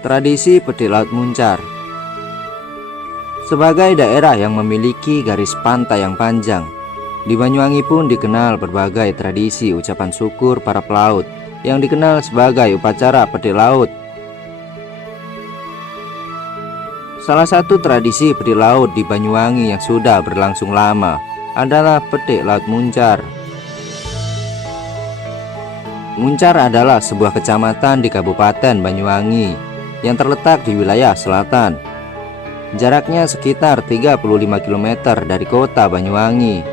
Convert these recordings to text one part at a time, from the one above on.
Tradisi Petik Laut Muncar. Sebagai daerah yang memiliki garis pantai yang panjang, di Banyuwangi pun dikenal berbagai tradisi ucapan syukur para pelaut yang dikenal sebagai upacara petik laut. Salah satu tradisi petik laut di Banyuwangi yang sudah berlangsung lama adalah Petik Laut Muncar. Muncar adalah sebuah kecamatan di Kabupaten Banyuwangi yang terletak di wilayah selatan. Jaraknya sekitar 35 km dari kota Banyuwangi.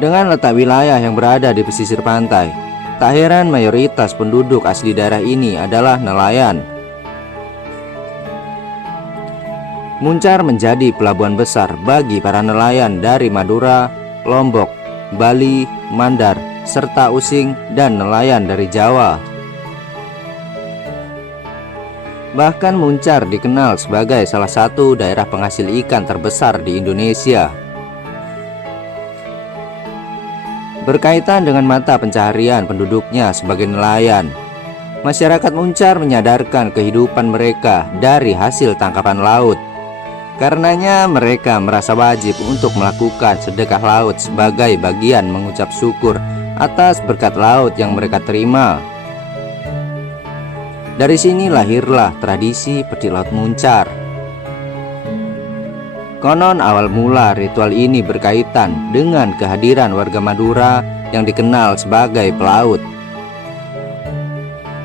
Dengan letak wilayah yang berada di pesisir pantai, tak heran mayoritas penduduk asli daerah ini adalah nelayan. Muncar menjadi pelabuhan besar bagi para nelayan dari Madura, Lombok, Bali, Mandar, serta Using, dan nelayan dari Jawa. Bahkan Muncar dikenal sebagai salah satu daerah penghasil ikan terbesar di Indonesia. Berkaitan dengan mata pencaharian penduduknya sebagai nelayan, masyarakat Muncar menyadarkan kehidupan mereka dari hasil tangkapan laut. Karenanya mereka merasa wajib untuk melakukan sedekah laut sebagai bagian mengucap syukur atas berkat laut yang mereka terima. Dari sini lahirlah tradisi Petik Laut Muncar. Konon awal mula ritual ini berkaitan dengan kehadiran warga Madura yang dikenal sebagai pelaut.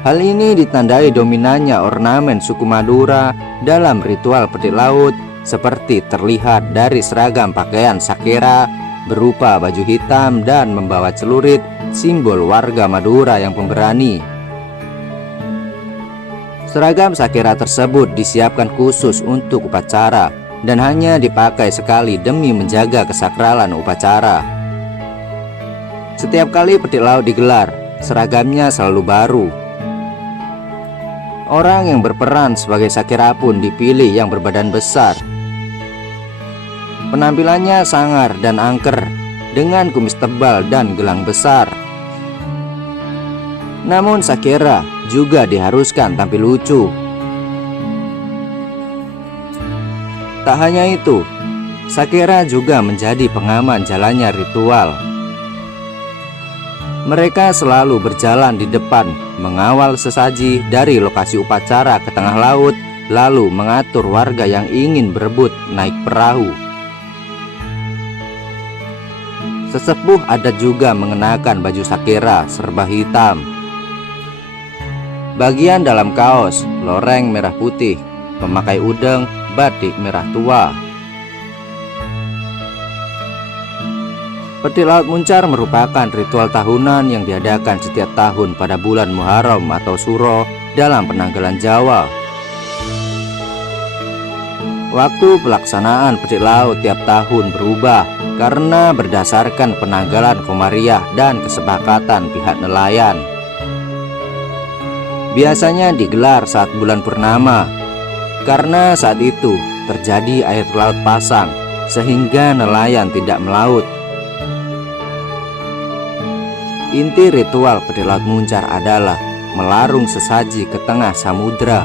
Hal ini ditandai dominannya ornamen suku Madura dalam ritual petik laut, seperti terlihat dari seragam pakaian Sakera berupa baju hitam dan membawa celurit, simbol warga Madura yang pemberani. Seragam Sakera tersebut disiapkan khusus untuk upacara dan hanya dipakai sekali demi menjaga kesakralan upacara. Setiap kali petik laut digelar, seragamnya selalu baru. Orang yang berperan sebagai Sakera pun dipilih yang berbadan besar. Penampilannya sangar dan angker dengan kumis tebal dan gelang besar. Namun Sakera juga diharuskan tampil lucu. Tak hanya itu, Sakera juga menjadi pengaman jalannya ritual. Mereka selalu berjalan di depan, mengawal sesaji dari lokasi upacara ke tengah laut, lalu mengatur warga yang ingin berebut naik perahu. Sesepuh adat juga mengenakan baju Sakera serba hitam. Bagian dalam kaos, loreng merah putih, memakai udeng, batik merah tua. Petik Laut Muncar merupakan ritual tahunan yang diadakan setiap tahun pada bulan Muharram atau Suro dalam penanggalan Jawa. Waktu pelaksanaan petik laut tiap tahun berubah karena berdasarkan penanggalan Komariah dan kesepakatan pihak nelayan. Biasanya digelar saat bulan purnama, karena saat itu terjadi air laut pasang sehingga nelayan tidak melaut. Inti ritual Petik Laut Muncar adalah melarung sesaji ke tengah samudra.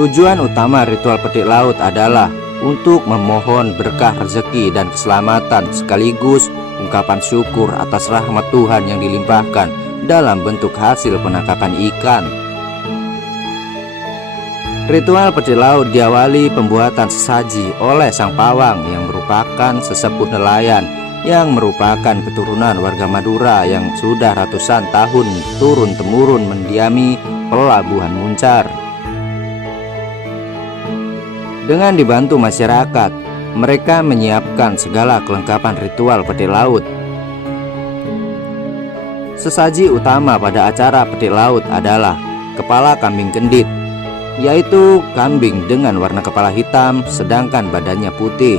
Tujuan utama ritual petik laut adalah untuk memohon berkah rezeki dan keselamatan, sekaligus ungkapan syukur atas rahmat Tuhan yang dilimpahkan dalam bentuk hasil penangkapan ikan. Ritual petik laut diawali pembuatan sesaji oleh sang pawang yang merupakan sesepuh nelayan yang merupakan keturunan warga Madura yang sudah ratusan tahun turun-temurun mendiami pelabuhan Muncar. Dengan dibantu masyarakat, mereka menyiapkan segala kelengkapan ritual petik laut. Sesaji utama pada acara petik laut adalah kepala kambing kendit, yaitu kambing dengan warna kepala hitam sedangkan badannya putih.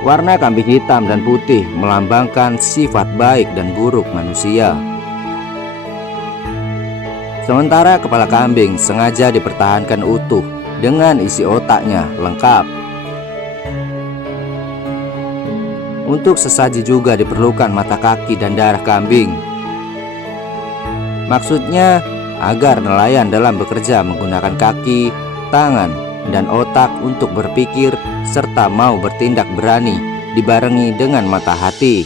Warna kambing hitam dan putih melambangkan sifat baik dan buruk manusia. Sementara kepala kambing sengaja dipertahankan utuh dengan isi otaknya lengkap. Untuk sesaji juga diperlukan mata, kaki, dan darah kambing Maksudnya agar nelayan dalam bekerja menggunakan kaki, tangan, dan otak untuk berpikir serta mau bertindak berani dibarengi dengan mata hati.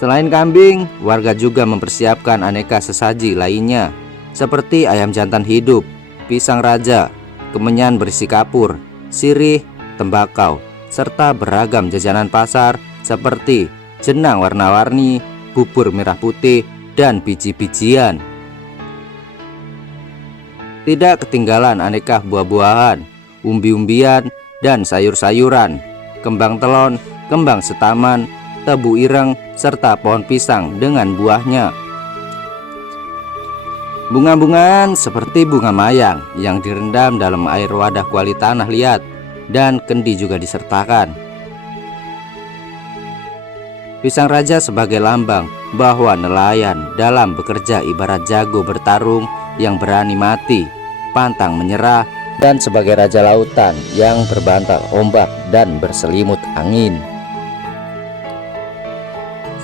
Selain kambing, warga juga mempersiapkan aneka sesaji lainnya seperti ayam jantan hidup, pisang raja, kemenyan berisi kapur, sirih, tembakau, serta beragam jajanan pasar seperti jenang warna-warni, bubur merah putih, dan biji-bijian. Tidak ketinggalan aneka buah-buahan, umbi-umbian, dan sayur-sayuran, kembang telon, kembang setaman, tebu ireng, serta pohon pisang dengan buahnya. Bunga-bungaan seperti bunga mayang yang direndam dalam air wadah kuali tanah liat, dan kendi juga disertakan. Pisang raja sebagai lambang bahwa nelayan dalam bekerja ibarat jago bertarung yang berani mati, pantang menyerah, dan sebagai raja lautan yang berbantal ombak dan berselimut angin.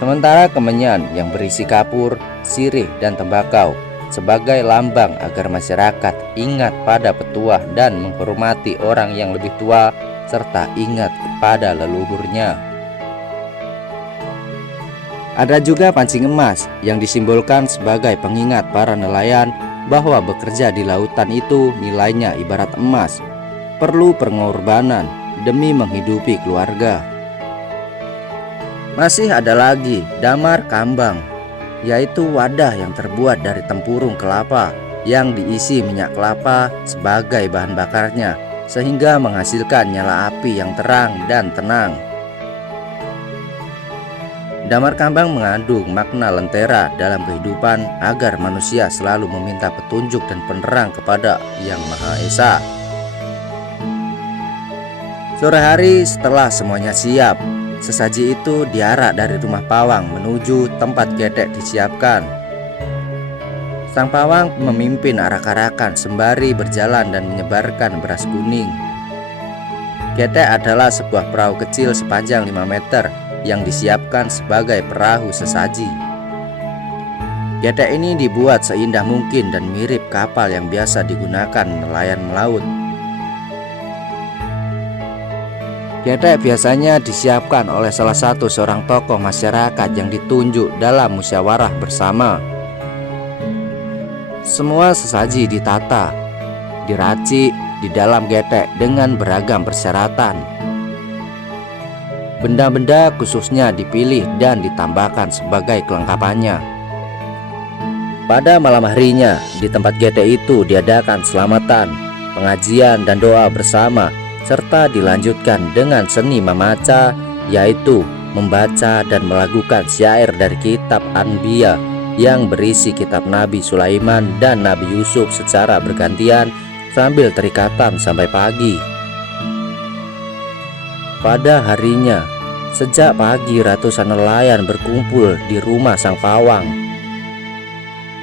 Sementara kemenyan yang berisi kapur, sirih, dan tembakau sebagai lambang agar masyarakat ingat pada petuah dan menghormati orang yang lebih tua serta ingat kepada leluhurnya. Ada juga pancing emas yang disimbolkan sebagai pengingat para nelayan bahwa bekerja di lautan itu nilainya ibarat emas, perlu pengorbanan demi menghidupi keluarga. Masih ada lagi damar kambang, yaitu wadah yang terbuat dari tempurung kelapa yang diisi minyak kelapa sebagai bahan bakarnya, sehingga menghasilkan nyala api yang terang dan tenang. Damar kambang mengandung makna lentera dalam kehidupan agar manusia selalu meminta petunjuk dan penerang kepada Yang Maha Esa. Sore hari setelah semuanya siap, sesaji itu diarak dari rumah pawang menuju tempat getek disiapkan. Sang pawang memimpin arak-arakan sembari berjalan dan menyebarkan beras kuning. Getek adalah sebuah perahu kecil sepanjang 5 meter yang disiapkan sebagai perahu sesaji. Getek ini dibuat seindah mungkin dan mirip kapal yang biasa digunakan nelayan melaut. Getek biasanya disiapkan oleh salah satu seorang tokoh masyarakat yang ditunjuk dalam musyawarah bersama. Semua sesaji ditata, diracik di dalam getek dengan beragam persyaratan. Benda-benda khususnya dipilih dan ditambahkan sebagai kelengkapannya. Pada malam harinya, di tempat getek itu diadakan selamatan, pengajian dan doa bersama, serta dilanjutkan dengan seni memaca, yaitu membaca dan melakukan syair dari kitab Anbiya yang berisi kitab Nabi Sulaiman dan Nabi Yusuf secara bergantian sambil terikatan sampai pagi. Pada harinya, sejak pagi ratusan nelayan berkumpul di rumah sang pawang.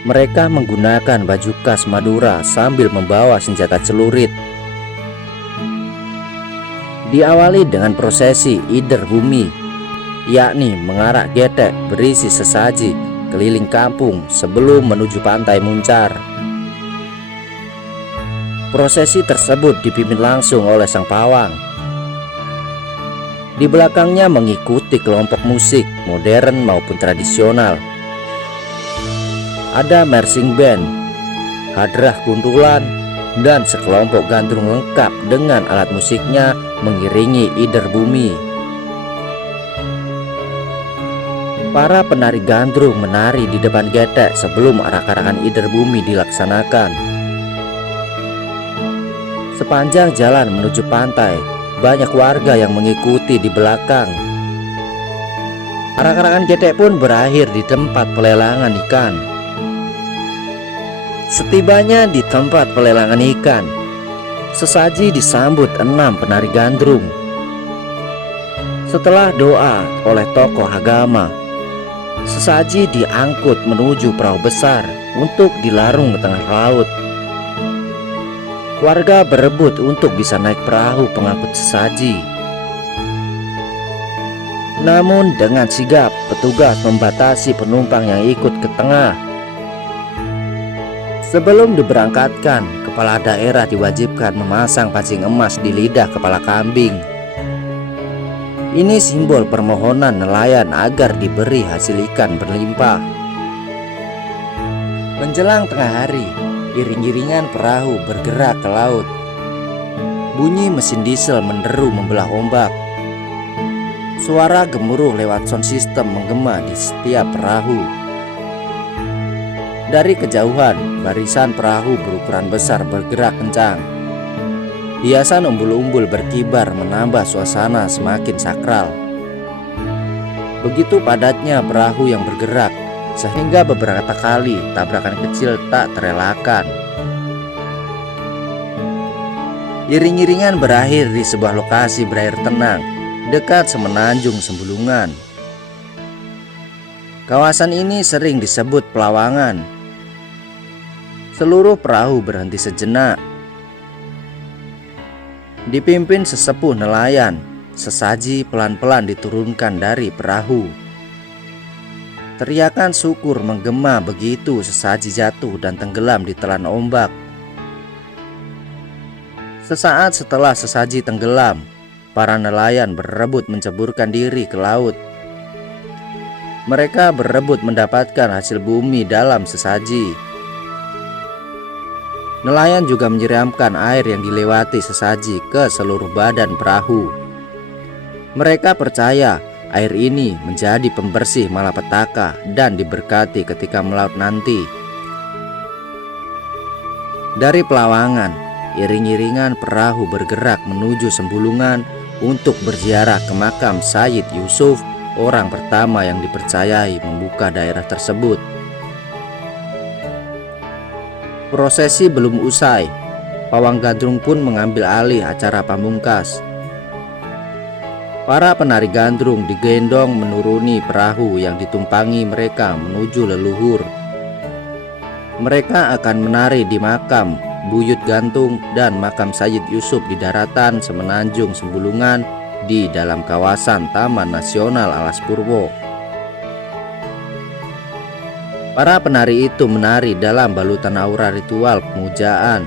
Mereka menggunakan baju khas Madura sambil membawa senjata celurit. Diawali dengan prosesi Ider Bumi, yakni mengarak getek berisi sesaji keliling kampung sebelum menuju pantai Muncar. Prosesi tersebut dipimpin langsung oleh sang pawang. Di belakangnya mengikuti kelompok musik modern maupun tradisional. Ada marching band, hadrah kuntulan, dan sekelompok gandrung lengkap dengan alat musiknya mengiringi Ider Bumi. Para penari gandrung menari di depan getek sebelum arak-arakan Ider Bumi dilaksanakan. Sepanjang jalan menuju pantai, banyak warga yang mengikuti di belakang. Arak-arakan getek pun berakhir di tempat pelelangan ikan. Setibanya di tempat pelelangan ikan, sesaji disambut 6 penari gandrung. Setelah doa oleh tokoh agama, sesaji diangkut menuju perahu besar untuk dilarung ke tengah laut. Warga berebut untuk bisa naik perahu pengangkut sesaji. Namun dengan sigap petugas membatasi penumpang yang ikut ke tengah. Sebelum diberangkatkan, kepala daerah diwajibkan memasang pancing emas di lidah kepala kambing. Ini simbol permohonan nelayan agar diberi hasil ikan berlimpah. Menjelang tengah hari, iring-iringan perahu bergerak ke laut. Bunyi mesin diesel menderu membelah ombak. Suara gemuruh lewat sound system menggema di setiap perahu. Dari kejauhan, barisan perahu berukuran besar bergerak kencang. Hiasan umbul-umbul berkibar menambah suasana semakin sakral. Begitu padatnya perahu yang bergerak, sehingga beberapa kali tabrakan kecil tak terelakkan. Iring-iringan berakhir di sebuah lokasi berair tenang dekat semenanjung Sembulungan. Kawasan ini sering disebut Pelawangan. Seluruh perahu berhenti sejenak. Dipimpin sesepuh nelayan, sesaji pelan-pelan diturunkan dari perahu. Teriakan syukur menggema begitu sesaji jatuh dan tenggelam di telan ombak. Sesaat setelah sesaji tenggelam, para nelayan berebut menceburkan diri ke laut. Mereka berebut mendapatkan hasil bumi dalam sesaji. Nelayan juga menyiramkan air yang dilewati sesaji ke seluruh badan perahu. Mereka percaya air ini menjadi pembersih malapetaka dan diberkati ketika melaut nanti. Dari Pelawangan, iring-iringan perahu bergerak menuju Sembulungan untuk berziarah ke makam Sayyid Yusuf, orang pertama yang dipercayai membuka daerah tersebut. Prosesi belum usai, pawang gandrung pun mengambil alih acara pamungkas. Para penari gandrung digendong menuruni perahu yang ditumpangi mereka menuju leluhur. Mereka akan menari di makam Buyut Gantung dan makam Sayyid Yusuf di daratan semenanjung Sembulungan di dalam kawasan Taman Nasional Alas Purwo. Para penari itu menari dalam balutan aura ritual pemujaan,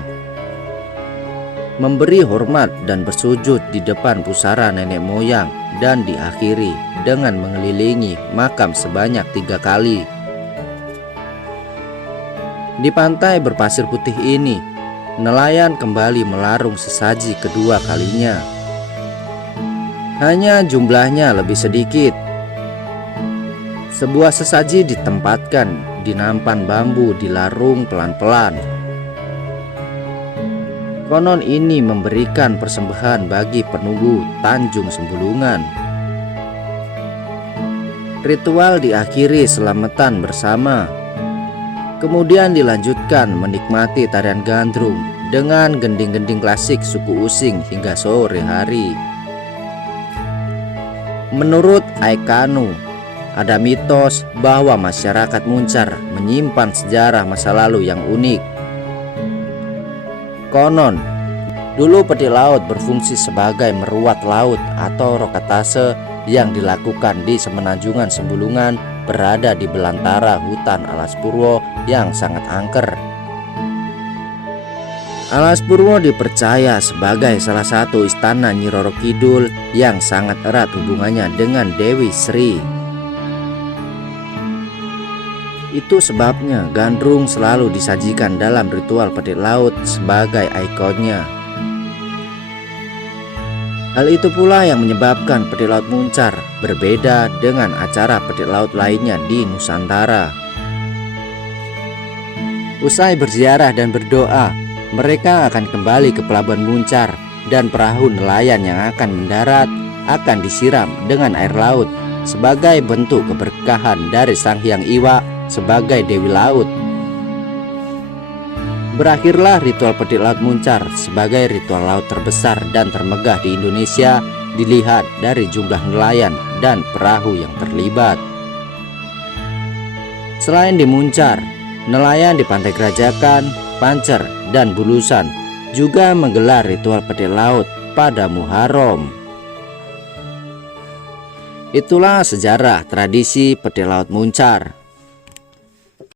memberi hormat dan bersujud di depan pusara nenek moyang, dan diakhiri dengan mengelilingi makam sebanyak 3 kali. Di pantai berpasir putih ini, nelayan kembali melarung sesaji kedua kalinya. Hanya jumlahnya lebih sedikit. Sebuah sesaji ditempatkan di nampan bambu dilarung pelan-pelan. Konon ini memberikan persembahan bagi penunggu Tanjung Sembulungan. Ritual diakhiri selamatan bersama. Kemudian dilanjutkan menikmati tarian gandrung dengan gending-gending klasik suku Using hingga sore hari. Menurut Aikanu, ada mitos bahwa masyarakat Muncar menyimpan sejarah masa lalu yang unik. Konon, dulu peti laut berfungsi sebagai meruat laut atau rokatase yang dilakukan di semenanjungan Sembulungan berada di belantara hutan Alas Purwo yang sangat angker. Alas Purwo dipercaya sebagai salah satu istana Nyi Roro Kidul yang sangat erat hubungannya dengan Dewi Sri. Itu sebabnya gandrung selalu disajikan dalam ritual peti laut sebagai ikonnya. Hal itu pula yang menyebabkan peti laut Muncar berbeda dengan acara peti laut lainnya di Nusantara. Usai berziarah dan berdoa, mereka akan kembali ke pelabuhan Muncar dan perahu nelayan yang akan mendarat akan disiram dengan air laut sebagai bentuk keberkahan dari Sang Hyang Iwa sebagai Dewi Laut. Berakhirlah ritual peti laut Muncar sebagai ritual laut terbesar dan termegah di Indonesia dilihat dari jumlah nelayan dan perahu yang terlibat. Selain di Muncar, nelayan di Pantai Krajakan, Pancer, dan Bulusan juga menggelar ritual peti laut pada Muharram. Itulah sejarah tradisi pete laut Muncar.